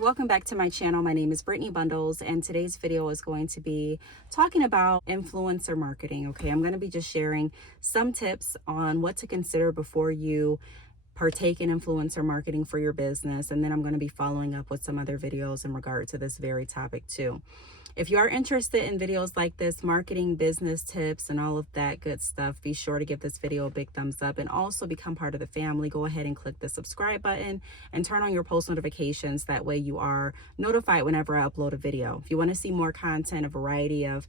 Welcome back to my channel. My name is Brittney Bundles, and today's video is going to be talking about influencer marketing. Okay, I'm going to be just sharing some tips on what to consider before you partake in influencer marketing for your business, and then I'm going to be following up with some other videos in regard to this very topic too. If you are interested in videos like this, marketing, business tips, and all of that good stuff, be sure to give this video a big thumbs up and also become part of the family. Go ahead and click the subscribe button and turn on your post notifications. That way you are notified whenever I upload a video. If you want to see more content, a variety of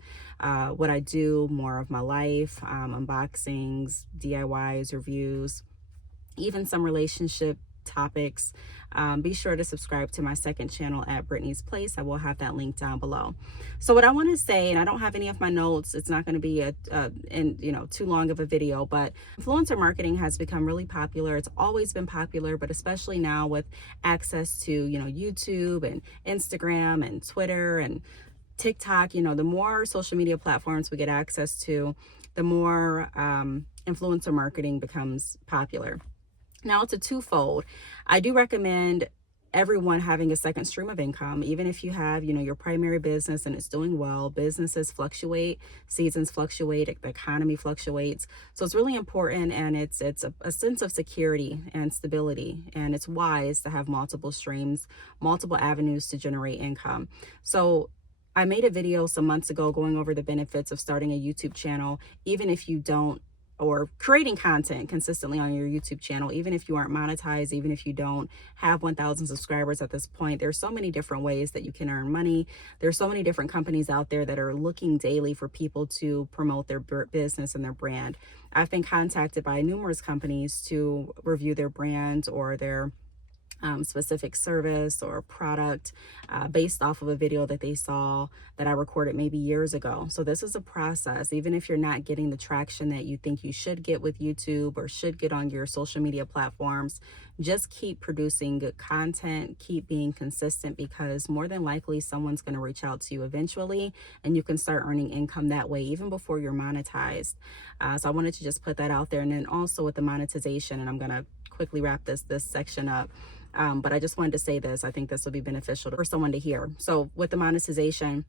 what I do, more of my life, unboxings, DIYs, reviews, even some relationship topics, be sure to subscribe to my second channel at Brittney's Place. I will have that link down below. So what I want to say, and I don't have any of my notes, it's not going to be too long of a video, but influencer marketing has become really popular. It's always been popular, but especially now with access to YouTube and Instagram and Twitter and TikTok, the more social media platforms we get access to, the more influencer marketing becomes popular. Now, it's a twofold. I do recommend everyone having a second stream of income, even if you have, your primary business and it's doing well. Businesses fluctuate, seasons fluctuate, the economy fluctuates. So it's really important, and it's a sense of security and stability, and it's wise to have multiple streams, multiple avenues to generate income. So I made a video some months ago going over the benefits of starting a YouTube channel, even if you don't, or creating content consistently on your YouTube channel, even if you aren't monetized, even if you don't have 1,000 subscribers at this point. There's so many different ways that you can earn money. There's so many different companies out there that are looking daily for people to promote their business and their brand. I've been contacted by numerous companies to review their brand or their specific service or product based off of a video that they saw that I recorded maybe years ago. So this is a process. Even if you're not getting the traction that you think you should get with YouTube or should get on your social media platforms, just keep producing good content, keep being consistent, because more than likely someone's going to reach out to you eventually, and you can start earning income that way even before you're monetized. So I wanted to just put that out there. And then also with the monetization, and I'm going to quickly wrap this section up. But I just wanted to say this. I think this will be beneficial for someone to hear. So with the monetization,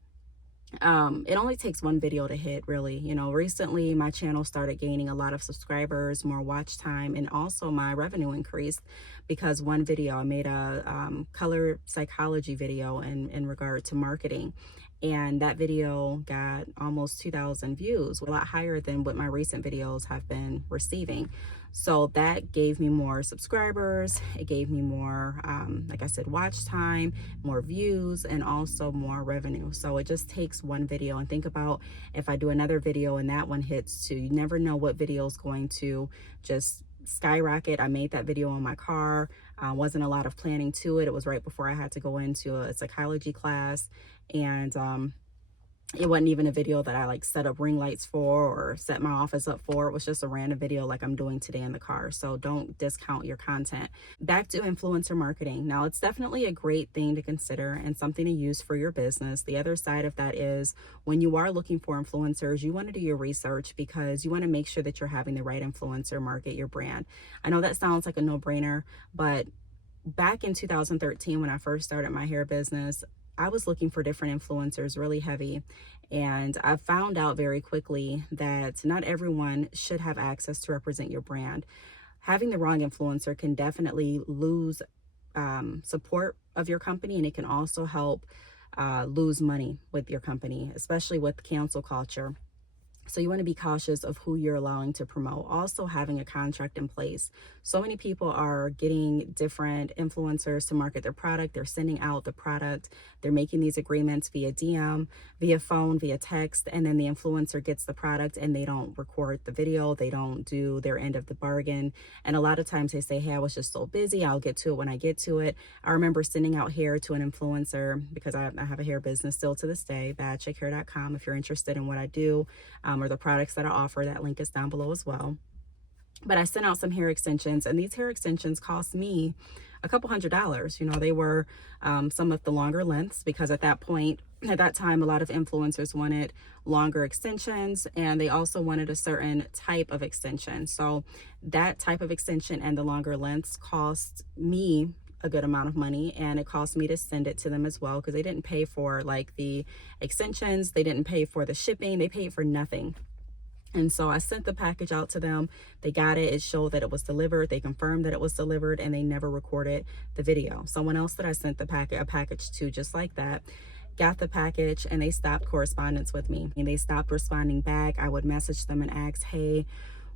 it only takes one video to hit, really. Recently my channel started gaining a lot of subscribers, more watch time, and also my revenue increased because one video, I made a color psychology video in regard to marketing. And that video got almost 2,000 views, a lot higher than what my recent videos have been receiving. So that gave me more subscribers. It gave me more, like I said, watch time, more views, and also more revenue. So it just takes one video. And think about if I do another video and that one hits too. You never know what video is going to just skyrocket. I made that video on my car. Wasn't a lot of planning to it. It was right before I had to go into a psychology class, and it wasn't even a video that I set up ring lights for or set my office up for. It was just a random video like I'm doing today in the car. So don't discount your content. Back to influencer marketing. Now, it's definitely a great thing to consider and something to use for your business. The other side of that is when you are looking for influencers, you want to do your research because you want to make sure that you're having the right influencer market your brand. I know that sounds like a no-brainer, but back in 2013, when I first started my hair business, I was looking for different influencers really heavy, and I found out very quickly that not everyone should have access to represent your brand. Having the wrong influencer can definitely lose support of your company, and it can also help lose money with your company, especially with cancel culture. So you want to be cautious of who you're allowing to promote. Also having a contract in place. So many people are getting different influencers to market their product. They're sending out the product. They're making these agreements via DM, via phone, via text, and then the influencer gets the product and they don't record the video. They don't do their end of the bargain. And a lot of times they say, hey, I was just so busy. I'll get to it when I get to it. I remember sending out hair to an influencer because I have a hair business still to this day, badchickhair.com. If you're interested in what I do, or the products that I offer, that link is down below as well. But I sent out some hair extensions, and these hair extensions cost me a couple $100s. They were some of the longer lengths, because at that point At that time, a lot of influencers wanted longer extensions, and they also wanted a certain type of extension. So that type of extension and the longer lengths cost me a good amount of money, and it cost me to send it to them as well, because they didn't pay for like the extensions, they didn't pay for the shipping, they paid for nothing. And so I sent the package out to them. They got it. It showed that it was delivered. They confirmed that it was delivered, and they never recorded the video. Someone else that I sent a package to, just like that, got the package, and they stopped correspondence with me. And they stopped responding back. I would message them and ask, hey,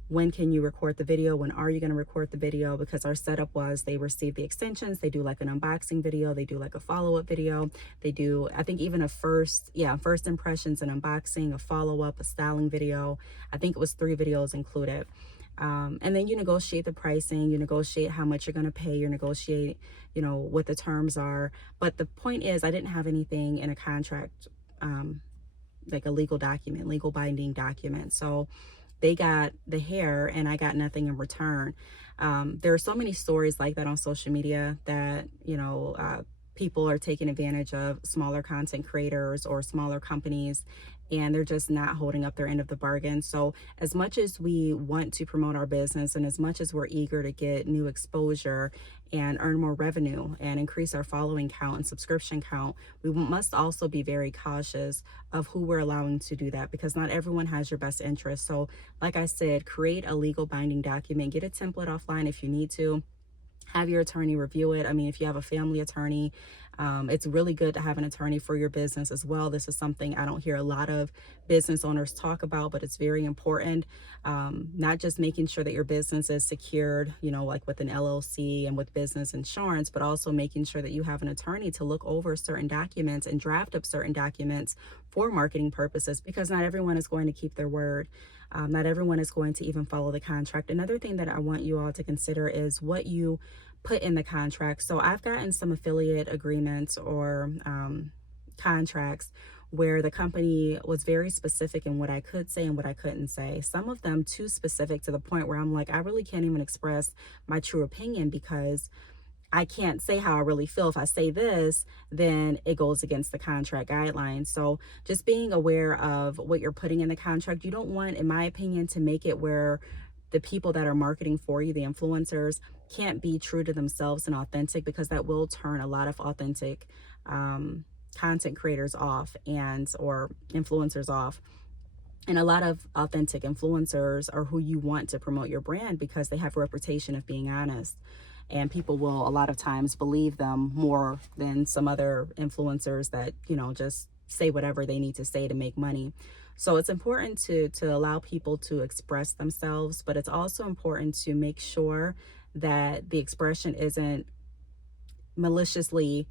when can you record the video? When are you going to record the video? Because our setup was they receive the extensions, they do like an unboxing video, they do like a follow-up video, they do, I think, even a first impressions, an unboxing, a follow-up, a styling video. I think it was 3 videos included. And then you negotiate the pricing, you negotiate how much you're going to pay, you negotiate, what the terms are. But the point is, I didn't have anything in a contract, like a legal binding document. So they got the hair and I got nothing in return. There are so many stories like that on social media that, people are taking advantage of smaller content creators or smaller companies, and they're just not holding up their end of the bargain. So as much as we want to promote our business, and as much as we're eager to get new exposure and earn more revenue and increase our following count and subscription count, we must also be very cautious of who we're allowing to do that, because not everyone has your best interest. So like I said, create a legal binding document, get a template offline if you need to. Have your attorney review it. I mean, if you have a family attorney, it's really good to have an attorney for your business as well. This is something I don't hear a lot of business owners talk about, but it's very important. Not just making sure that your business is secured, like with an LLC and with business insurance, but also making sure that you have an attorney to look over certain documents and draft up certain documents for marketing purposes, because not everyone is going to keep their word. Not everyone is going to even follow the contract. Another thing that I want you all to consider is what you put in the contract. So I've gotten some affiliate agreements or contracts where the company was very specific in what I could say and what I couldn't say. Some of them too specific to the point where I'm like, I really can't even express my true opinion, because I can't say how I really feel. If I say this, then it goes against the contract guidelines. So just being aware of what you're putting in the contract. You don't want, in my opinion, to make it where the people that are marketing for you, the influencers, can't be true to themselves and authentic, because that will turn a lot of authentic content creators off or influencers off. And a lot of authentic influencers are who you want to promote your brand, because they have a reputation of being honest. And people will a lot of times believe them more than some other influencers that, just say whatever they need to say to make money. So it's important to allow people to express themselves, but it's also important to make sure that the expression isn't maliciously,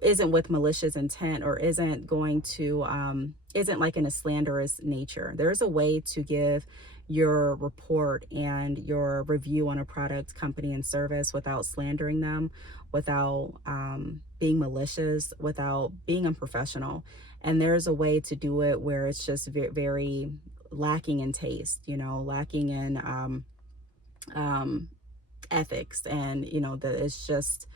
isn't with malicious intent, or isn't going to, isn't like in a slanderous nature. There's a way to give your report and your review on a product, company, and service without slandering them, without being malicious, without being unprofessional. And there's a way to do it where it's just very, very lacking in taste, lacking in ethics, and it's just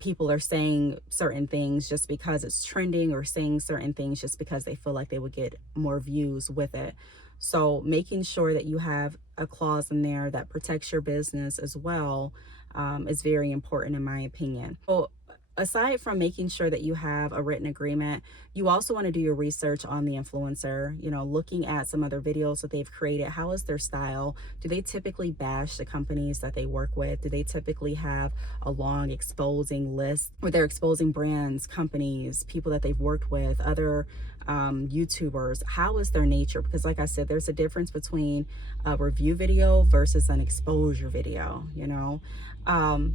people are saying certain things just because it's trending, or saying certain things just because they feel like they would get more views with it. So making sure that you have a clause in there that protects your business as well is very important, in my opinion. So aside from making sure that you have a written agreement, you also want to do your research on the influencer, looking at some other videos that they've created. How is their style? Do they typically bash the companies that they work with? Do they typically have a long exposing list where they're exposing brands, companies, people that they've worked with, other YouTubers? How is their nature? Because like I said, there's a difference between a review video versus an exposure video,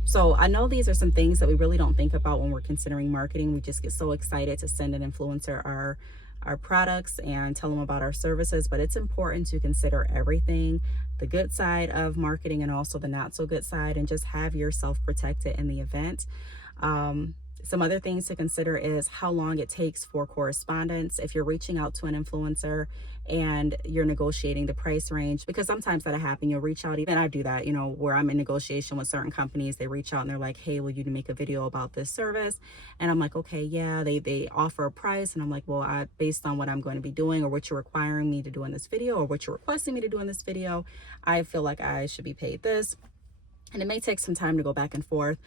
so I know these are some things that we really don't think about when we're considering marketing. We just get so excited to send an influencer our products and tell them about our services, but it's important to consider everything, the good side of marketing and also the not so good side, and just have yourself protected in the event. Some other things to consider is how long it takes for correspondence. If you're reaching out to an influencer and you're negotiating the price range, because sometimes that'll happen. You'll reach out, even I do that, you know, where I'm in negotiation with certain companies. They reach out and they're like, hey, will you make a video about this service? And I'm like, okay, yeah, they offer a price. And I'm like, well, based on what I'm going to be doing or what you're requiring me to do in this video or what you're requesting me to do in this video, I feel like I should be paid this. And it may take some time to go back and forth,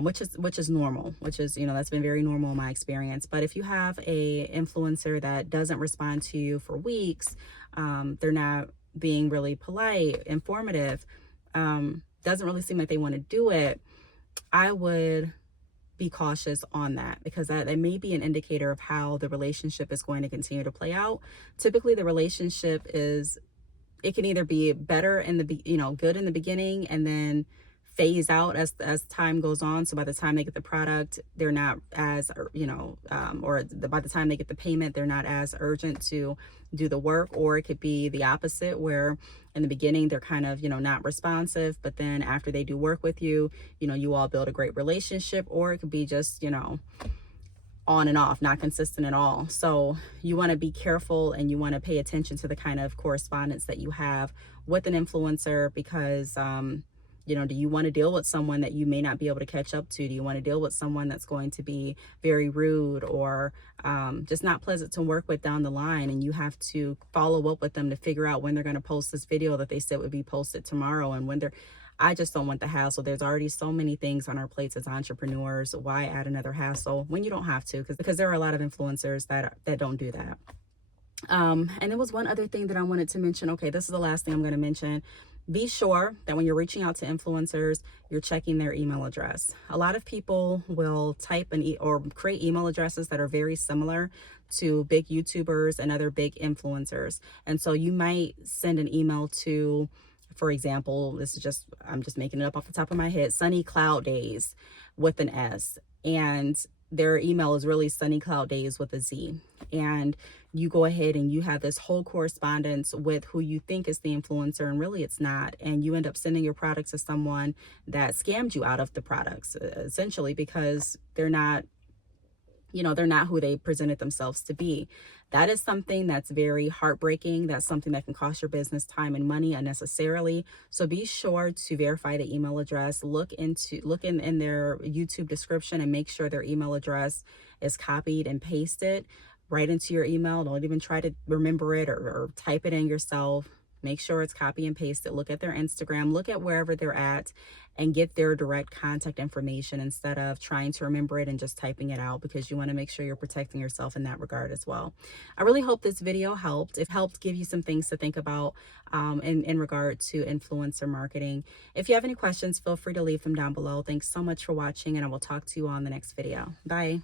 which is normal, which is, you know, that's been very normal in my experience. But if you have a influencer that doesn't respond to you for weeks, they're not being really polite, informative, doesn't really seem like they want to do it, I would be cautious on that, because that may be an indicator of how the relationship is going to continue to play out. Typically, the relationship is, it can either be better in the, you know, good in the beginning and then phase out as time goes on. So by the time they get the product, they're not as, you know, by the time they get the payment, they're not as urgent to do the work. Or it could be the opposite, where in the beginning they're kind of, you know, not responsive, but then after they do work with you, you know, you all build a great relationship. Or it could be just, you know, on and off, not consistent at all. So you want to be careful and you want to pay attention to the kind of correspondence that you have with an influencer, because you know, do you want to deal with someone that you may not be able to catch up to? Do you want to deal with someone that's going to be very rude or just not pleasant to work with down the line, and you have to follow up with them to figure out when they're going to post this video that they said would be posted tomorrow, and when they're, I just don't want the hassle. There's already so many things on our plates as entrepreneurs. Why add another hassle when you don't have to? Because there are a lot of influencers that don't do that. And there was one other thing that I wanted to mention. Okay, this is the last thing I'm going to mention. Be sure that when you're reaching out to influencers, you're checking their email address. A lot of people will type or create email addresses that are very similar to big YouTubers and other big influencers. And so you might send an email to, for example, this is just, I'm just making it up off the top of my head, Sunny Cloud Days with an S. And their email is really Sunny Cloud Days with a Z. And you go ahead and you have this whole correspondence with who you think is the influencer, and really it's not. And you end up sending your product to someone that scammed you out of the products, essentially, because they're not, you know, they're not who they presented themselves to be. That is something that's very heartbreaking. That's something that can cost your business time and money unnecessarily. So be sure to verify the email address. Look in their YouTube description and make sure their email address is copied and pasted right into your email. Don't even try to remember it or type it in yourself. Make sure it's copy and pasted. Look at their Instagram, look at wherever they're at, and get their direct contact information instead of trying to remember it and just typing it out, because you want to make sure you're protecting yourself in that regard as well. I really hope this video helped. It helped give you some things to think about in regard to influencer marketing. If you have any questions, feel free to leave them down below. Thanks so much for watching, and I will talk to you on the next video. Bye.